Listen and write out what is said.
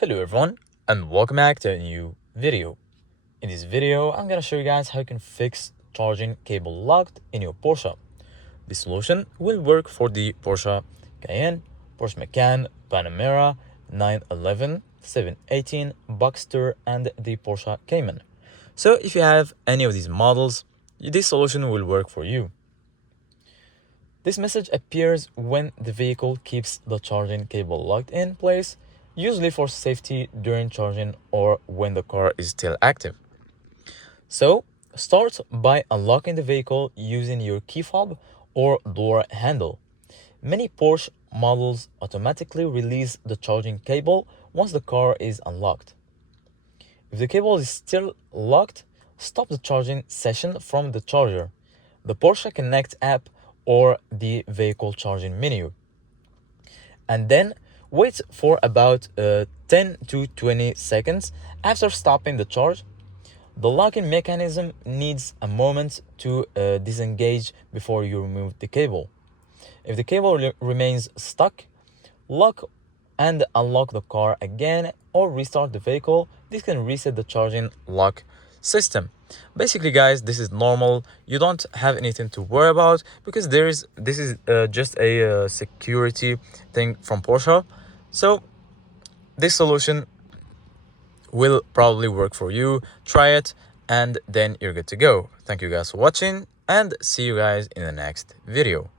Hello everyone and welcome back to a new video. In this video, I'm gonna show you guys how you can fix charging cable locked in your Porsche. This solution will work for the Porsche Cayenne, Porsche Macan, Panamera, 911, 718, Boxster and the Porsche Cayman. So if you have any of these models, this solution will work for you. This message appears when the vehicle keeps the charging cable locked in place, usually for safety during charging or when the car is still active. So, start by unlocking the vehicle using your key fob or door handle. Many Porsche models automatically release the charging cable once the car is unlocked. If the cable is still locked, stop the charging session from the charger, the Porsche Connect app, or the vehicle charging menu. And then wait for about 10 to 20 seconds after stopping the charge. The locking mechanism needs a moment to disengage before you remove the cable. If the cable remains stuck, lock and unlock the car again or restart the vehicle. This can reset the charging lock system. Basically guys, this is normal. You don't have anything to worry about because this is just a security thing from Porsche. So this solution will probably work for you. Try it and then you're good to go. Thank you guys for watching and see you guys in the next video.